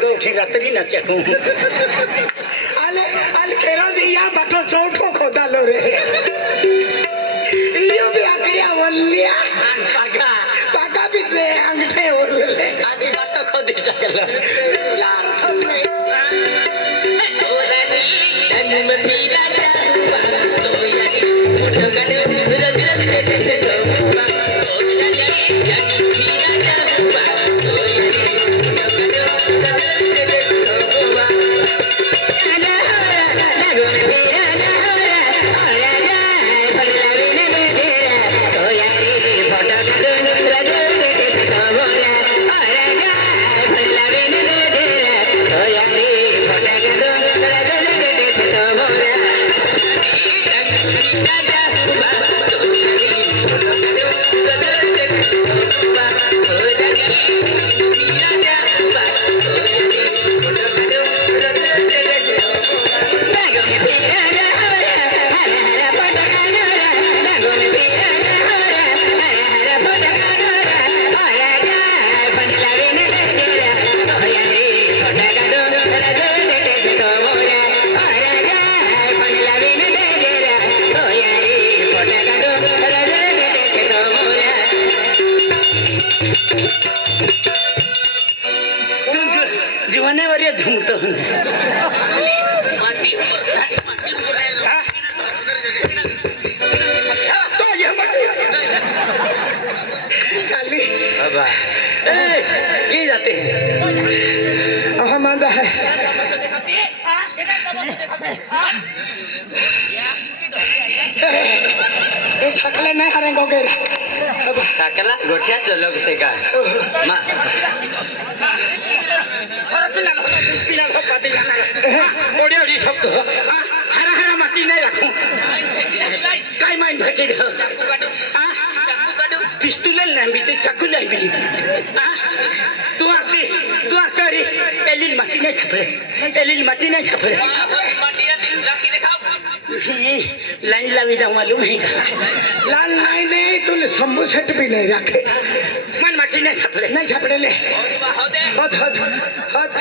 गोठी रात्री नचू आले आले खेरोज या बाटो चौथो खोदालो रे इयो भी आकड़िया वल्लिया पागा पागा भी से अंगठे वल्ले आदि बाटो खोदी चकलो यार थमने ओरानी तनु में पीरा जावा तो यारी मुठो गडे धीरे धीरे कैसे तो ओरानी तनु पीरा जावा तो यारी मुठो गडे जीवनावर झुमतो ये जाते हैं मांझा है ये सकले नहीं हरेंगे वगैरह काकला गोठिया जो लोग थे का माँ ओडी ओडी सब तो हरा हरा माटी नहीं रखूं काय माइन भेटे रहो पिस्तूल नहीं बीते चाकू नहीं भी तू आकर एलिन माटी नहीं छपे लाइन लावी दा मालूम है लाल नहीं तूने शंभू सेट भी नहीं रखे मन माटी नहीं छपड़े ले हद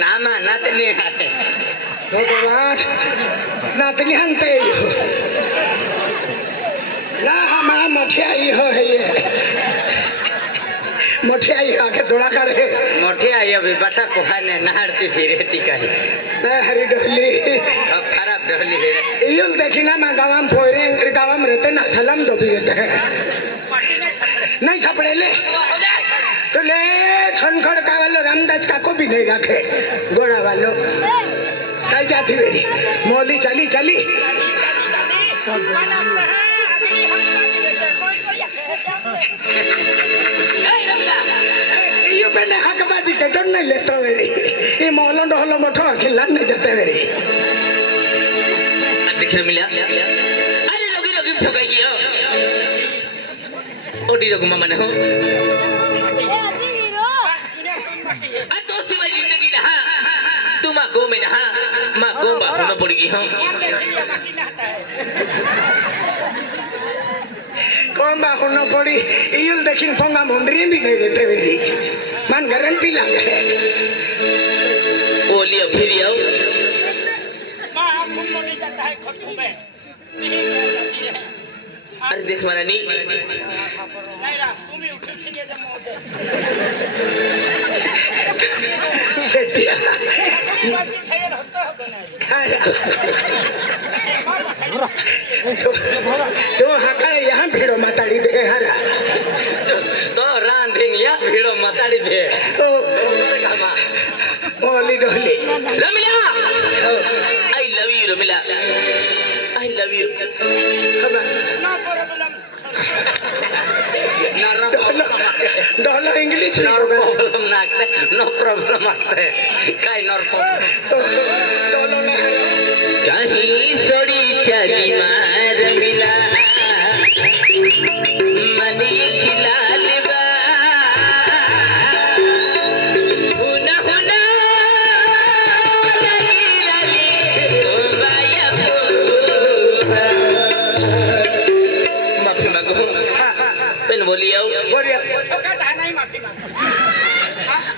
नामा नातनी भगवान नातनी हंते ना हमारा मठियाई हो है ये मठियाई आके डोला करे मठियाई अभी बटा कोहाने नहारती फिरती कहीं मैं हरी डोली अब खराब डोली है ये देखी ना मैं गाँव में पोरे गाँव में रहते ना सलाम दो भी रहते हैं नहीं छपड़े ले तो ले छनखड़ का वालों रामदास का को भी नहीं रखे गोड़ा वालों कल जाती मेरी मौली चली ये मैंने हकबाजी के डर नहीं लेता मेरी ये मौलों डोलो मोटो खिला नहीं जाते मेरी देखने मिला अरे लोगी फुकाई हो ओडी लोग मामा ने हो तो सिवाय जिंदगी ना तू माँ को में ना माँ को बापू में पड़ गई हो कौन बापू न पड़ी ये देखिन फोंगा मुंडरी भी नहीं रहते मेरी मन गारंटी लगे ओलियो फिर आओ अरे देख माना नहीं सेटिया तो हका यहाँ भीड़ो माताड़ी दे हरा तो रांधेंग या भीड़ो माताड़ी दे ओली डोली Ramila I love you Ramila I love you dollar English no problem नाकते नो प्रॉब्लम आते काय नो प्रॉब्लम कहीं सोड़ी चली मार मिला मागो पेन बोली आओ बोलिया ठोका था नहीं माफी मांग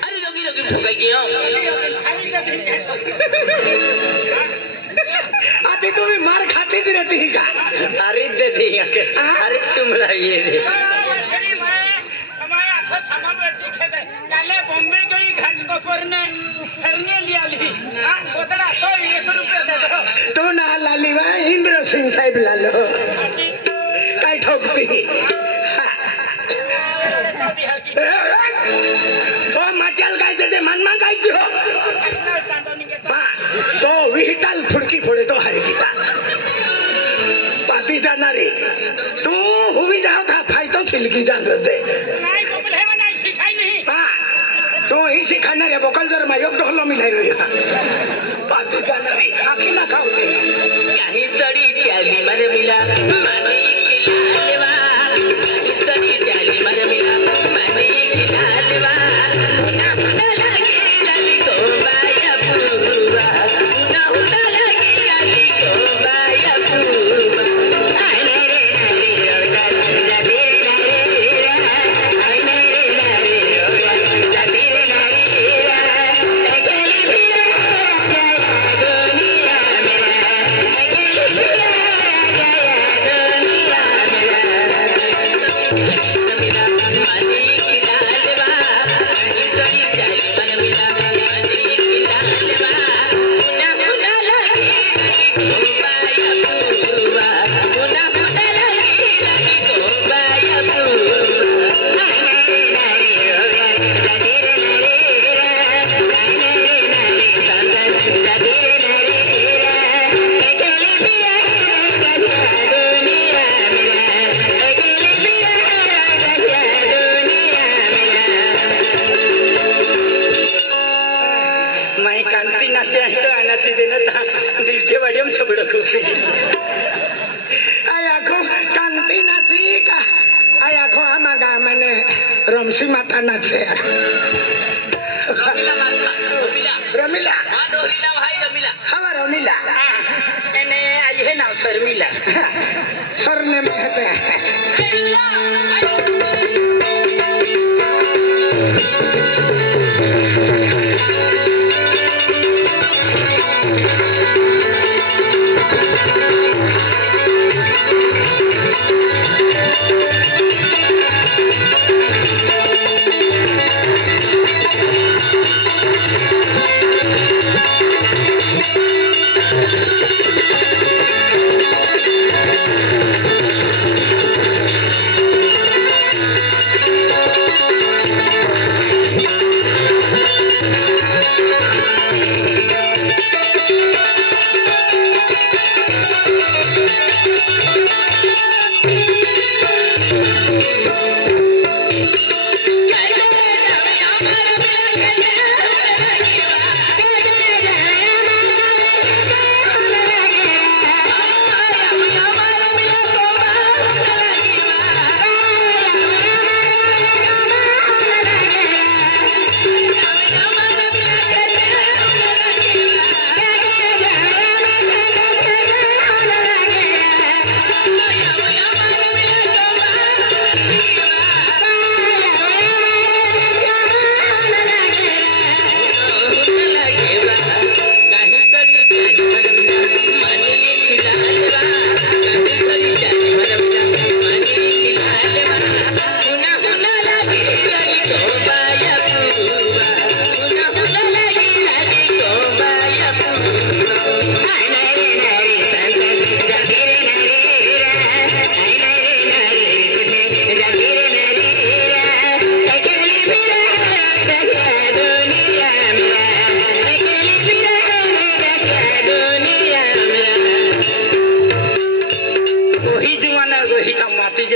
अरे रोगी रोगी ठोकाई गया आधी तुम्ही मार खातीच रहती ही का अरे दे दे अरे चुमला ये रे हमारे आंखों सामान बैठी खेले काले बॉम्बे गई घाट कपूर ने सरने लिया ली हाँ बोतला तो 1 रुपया दे दो तो ना लाली बा इंद्र सिंह साहेब लालो काय ठोकती तो मटेल काय देते मनमान काय की हो हा तो विहिटाल फुडकी फोडे तो हरकीता पाती जाणारे तू हुवी जाव था फायतो फिलकी जांजरचे नहीं बोले है नहीं सिखाई नहीं हा तो ही शिखाणार बोकल जर मायोग ढोलो मिलाई रही पाती जाणारे आखी ना खावते काही सडी त्याली मन मिला माने खिलालेवा काही सडी त्याली मन मिला माने खिलालेवा ना लगे लाली को बाया पूर्वा ना लगे लाली को बाया पूर्वा आय रे रे रोजा रोजा दे रे आय रे रे रोजा रोजा दे रे अकेली भी दुनिया मैं कांति नाचे तो नाची देना था दिल के बड़े में छबड़ को आया को कांती नाची का आया को आमागा मने रमसी माता नाचे रमिला माता रमिला हाँ डोलीला भाई रमिला हवा रमिला मैंने आज है ना शर्मिला सरने में है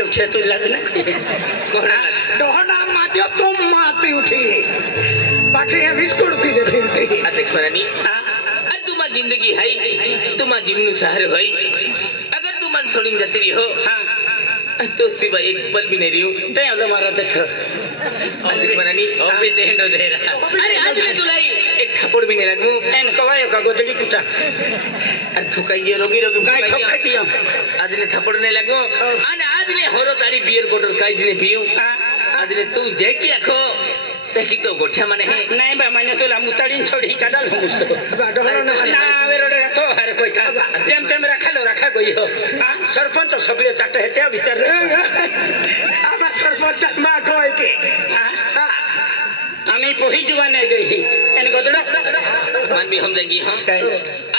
उठे तू लग ना डोहना मातियो तुम माती उठी पाठी है बिस्कुट थी जे फिरती देख मरानी अरे तुम्हारी जिंदगी है तुम्हारा जीवन शहर भाई अगर तुम मन सोनिंग जाती रही हो हाँ तो सिवा एक पल भी नहीं रही हो ते अगर मारा देख देख मरानी ओ भी तेंड हो दे रहा अरे आज ले तुलाई एक थप्पड़ भी नहीं लगू एन कवायो का गोदड़ी कुटा अरे ठुकाइए रोगी रोगी गाय ठोका दिया आज ने थप्पड़ नहीं लगू अरे आज आजले हरो तारी बियर कोटर काई दिने पियो आजले तू जेकी आखो देखी तो गोठ्या माने है नाही बा मैंने तुला मुताडीन सोडी काढाल नुसतं ना वेरोडे तो हर कोई था जेम तेम रखा गई हो सरपंच सगळे चाट हे त्या विचार आम्हा सरपंच मा कोय की आम्ही पोही जुवान आहे गई आणि गोदडा मान भी हम जाएंगी हम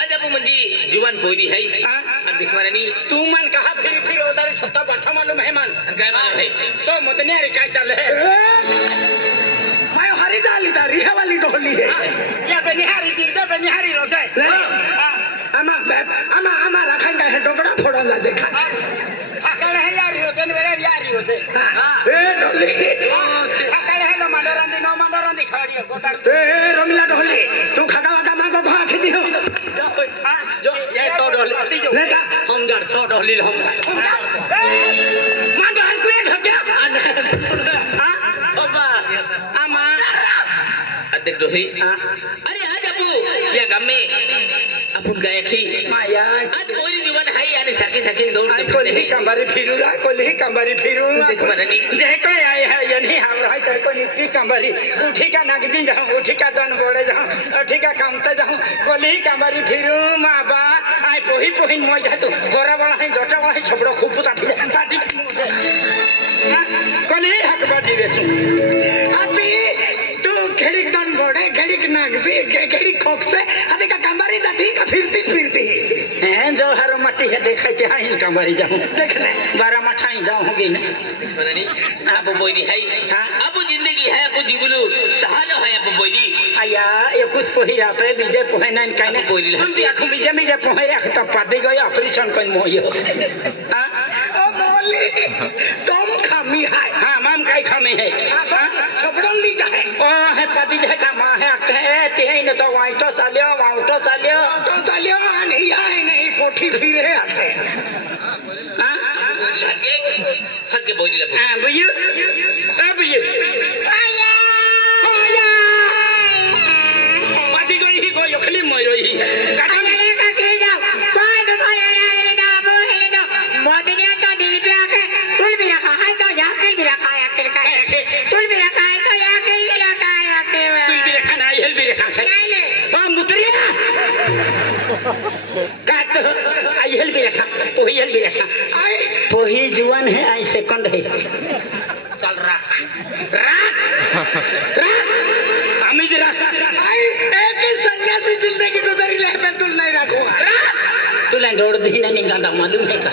आज अब मंजी जुबान पोई है अब दिख माने नी तू मन कहा फिर उधर छत्ता बैठा मालूम है मन काय माने है तो मुदने अरे काय चाल है माय हरी झाली तर रिहा वाली ढोली है या बनिहारी दिल बनिहारी रोते आम्हा राखण काय डोकडा फोडला देखा हाकल है यारी होते ए ढोली हाकल है नो मंडरांदी खड़ी गोतार ए रमिला ढोली तू खगा वगा मागो भा खिदी हो जो ये तो डोली नेता हम जड़ तो डोली हम मां तो हर कोई हो गया ओबा आमा अध्यक्ष दोही अरे आज अपू या गाम में अपन गए थी माया आज पोरी जुबान है यानी साकी दौड़ कोली कंबारी फिरू देख माने नी जे कोई आए है यनी हम है तो कोई नित्ती कंबारी उठी का नगजी जाऊं उठी का दन बोले जाऊं उठी का कामते जाऊं कोली कंबारी फिरू मां बा आय पोही मोय जा तू गोरा वाला है जोटा वाला है छबड़ो खूब पुता फिर पादी कोली हक बाजी बेचू अभी तू घड़ीक दन बोड़े घड़ीक नागजी घड़ीक खोकसे अभी का कंबारी जाती का फिरती हैं जो हर मट्टी है देखा के हां कंबारी जाऊं देखने 12 मठाई जाऊं होगी ना माने नी अब पोरी है अब जिंदगी है अब जीवलु सहानो है अब पोरी आया ये कुछ पोही आते बीजे पोहे नाइन काने पोरी हम भी आखो बीजे में जे पोहे रख त पादी गयो ऑपरेशन कोन मोयो हां ओ बोली तुम खामी है हां माम काई खामे है छपड़न ली जाए ओ है पादी जे का मां है ते न तो वाइटो चालियो तो चलियो नहीं आए नहीं कोठी फिरे आते हां हक के पोरी ला हां बुयू आया पादी गई ही गयो खली मोयो ही काटा पोही जुआन है आई सेकंड है चल रहा अमित आई एक ही सन्यासी जिंदगी गुजरी ले मैं तुम नहीं रखूंगा तुला रोड दी नहीं गांदा मालूम है का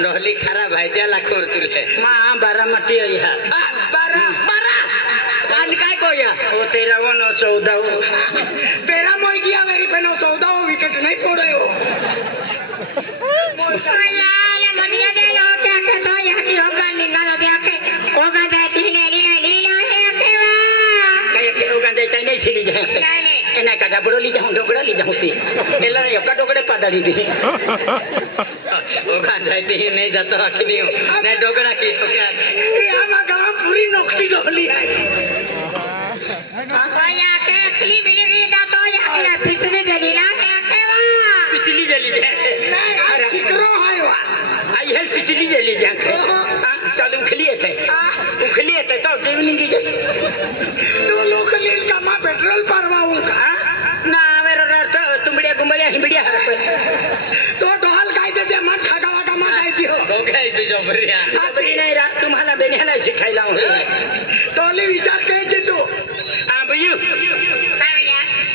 नहली खराब है त्या लाखोर तुले मां 12 मट्टी है 12 कान काय कोया वो 13 वो 14 वो तेरा मोई गया मेरी बहनों 14 विकेट नहीं फोड़े हो छिली जाए एना का डबड़ो ली जाऊं ती एला एका डोगड़े पादाड़ी दी ओगा जाते ही नहीं जाता अखनी नहीं डोगड़ा की ठोकरा ये आमा गांव पूरी नोकटी ढोली है पिछली जली दे अरे सिकरो है वा आई हेल्प पिछली जली जाके चालू खलिए थे तो जीवनी की तो लोग लील का मां पेट्रोल परवाऊंगा ना मेरा तो तुमड़िया हिमड़िया तो ढोल काय दे जे मन खगावा का मां काय दियो डोगड़ा इते जो भरिया अभी नहीं रहा तुम्हारा बेनिहला सिखाइला हूं टोली विचार के जे तू भैया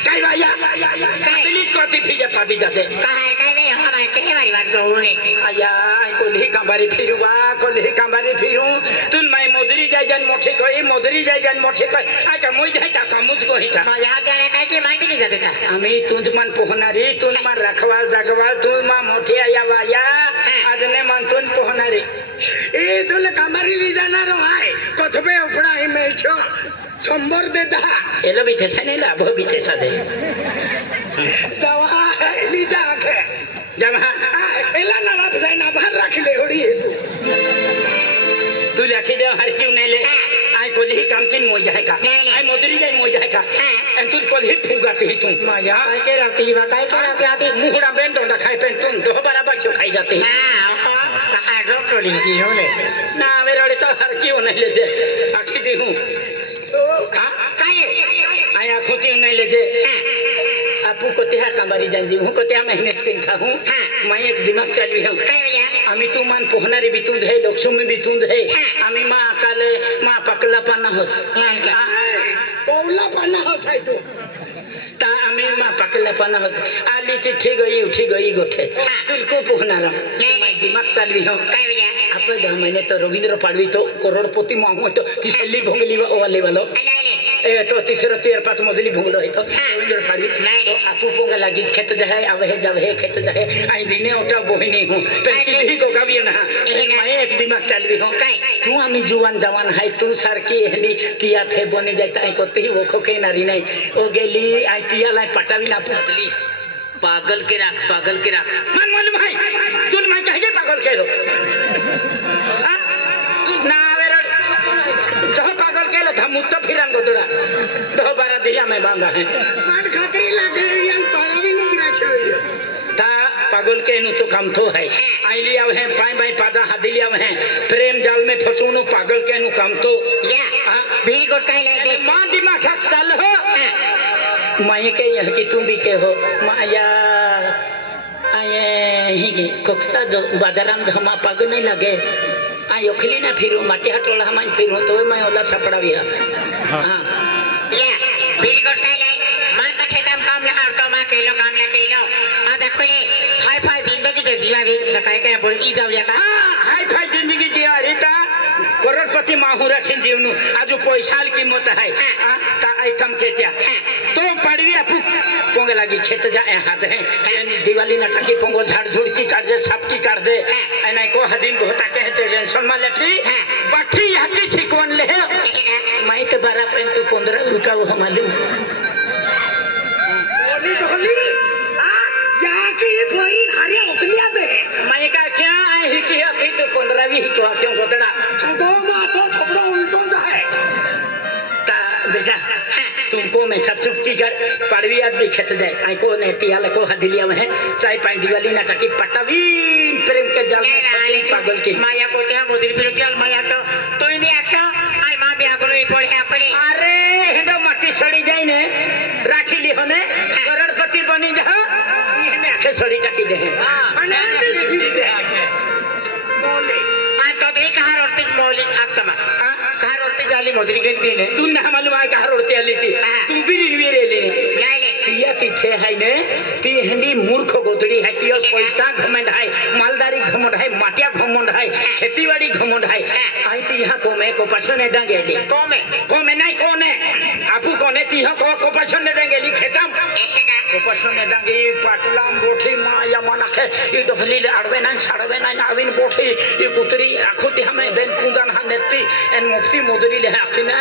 काय भैया दिल्ली कोती फिजे पादी जाते आया कोल्ही कांबारी फिरू तुल मैं मोदरी जाय जन मोठे कोई आता मोई जाय का मुझ को ही था आम्ही तुझ मन पोहणारी तुझ मन रखवाल जगवाल तुझ मा मोठी आया वाया आजने मन तुझ पोहणारी ए तुला कामारी ली जाणार आहे कथबे उपडा आहे मेछो 100 देता एलो बितेसा नाही लाभ बितेसा दे जवा ली जाके जब एला ना बाप जाय ना बाहर राखले होडी तू लाठी दे हर क्यों नहीं ले आई कोल्ही काम किन मोई जाय का आई मोदरी जाय मोई जाय का एन तू कोल्ही फुगाती ही तू माया के राती बा काय के राती मुहड़ा बेन तो खाई पेन तुम दो बराबर क्यों खाई जाती हां ड्रॉप टोलिंग की होले ना मेरे वाले तो हर क्यों नहीं लेते आखी दी हूँ काय आया खुती नहीं लेते आपू को त्या कामारी जानजी हूँ को त्या मेहनत करी था हूँ मैं एक दिमाग चालू हूँ आम्ही तू मान पोहणारी बितून है लक्ष्मी बितून है आम्ही माँ काले माँ पकला पाना होस कोवला पाना होत आहे तू ता आम्ही माँ पकला पाना होस आली चिट्ठी गई उठी गई गोठे तुलको पोहणारा मैं दिमाग चालू हूँ आपण 10 महिने तो रवींद्र पाडवी तो करोडपती माहू तो तिसली भोंगली वाले वालो तो तिसरा 4-5 मजली भोंगलो है तो रवींद्र पाडवी तो आपू पोंगा लागी खेत जाए अब है जब है खेत जाए आई दिने ओटा बोहिनी हूँ पेटी ही को कभी ना मैं एक दिमाग चालवी हूँ तू आम्ही जुवान जवान है तू सारखी हंडी तिया थे बनी जाता है कोती वो खोके नारी नहीं ओ गेली आई तिया लाई पटावी ना पुसली पागल के राख मन मालूम है तुम मैं कहे पागल के लो ना वेरो जहाँ पागल के लो हम तो फिरन गोतरा 12 दिया मैं बांधा है मान खात्री लागे यान पारावी नुक राखे ता पागल के नु तो काम तो है आई लिया है पाई पाई पाजा हाथ लिया है प्रेम जाल में फसूनो पागल के नु काम तो या भी को काय लागे मां दिमाग साल हो माये के यह कि तुम भी के हो माया आये ही की कोक्सा जो बाजाराम धमा पाग नहीं लगे आई ओखली ना फिरू माटी हटोला हम फिरू तो मैं ओला छपड़ा भी हां या भी को काय लागे मान ता खेतम काम ला तो मा केलो काम ला केलो आ देखो ले हाई फाई जिंदगी के जीवा भी काय काय बोल ई जाव या का हाय फाय जिंदगी जिया रीता करोड़पति माहू रखिन जीवनु आजू पैसाल कीमत है ता आई कम के त्या तो पड़वी आपू पोंगे लगी खेत जाए हाथ है दिवाली ना टाकी पोंगो झाड़ झुड़की काट दे सापकी काट दे एना को हदिन होता के टेंशन मा लेती बाठी याकी सिकवन ले मैं तो 12 पेन तू 15 रुका वो मालूम ओली ढोली आ या की फोई हरी ओकलिया दे मैं का क्या ही की थी तो 15 भी को क्यों गोतड़ा ठगो माथो थोड़ा उल्टो जाए ता बेटा तुमको मैं सब चुपती कर पड़वी आदमी खेत जाए आई को ने पियाला को हदिलिया में चाय पाई दिवाली ना टकी पटावी प्रेम के जाल में फंसी पागल की माया को ते मोदिर फिर के माया को तोई ने आख्या आई मां बिया को नहीं पड़े अपने अरे हिंदो मट्टी सड़ी जाए ने राखी ली होने करोड़पति बनी जा इने आखे सड़ी टकी दे अने फिर जे बोले आ तो दे कहां रोटी मौलिक आत्मा कहां रोटी जाली मोदिर के ने तू ना मालूम है कहां रोटी आली थी तुम भी रीवी रे ले लाइले तिया तिथे है ने ती हंडी मूर्ख गोदड़ी है ती पैसा घमंड है मालदारी घमंड है माटिया घमंड है खेतीबाड़ी घमंड है आई ती यहां को में को पछने दंगेली को में नहीं कोने आपू कोने ती को पछने दंगेली खेतम को पछने दंगी पाटलाम बोठी मा या मनखे ई डोहली अड़वे ना छड़वे ना आविन बोठी ई कुतरी आखुती हमें बेन पूजन हा नेती एन मुफसी मोदरी ले आखिना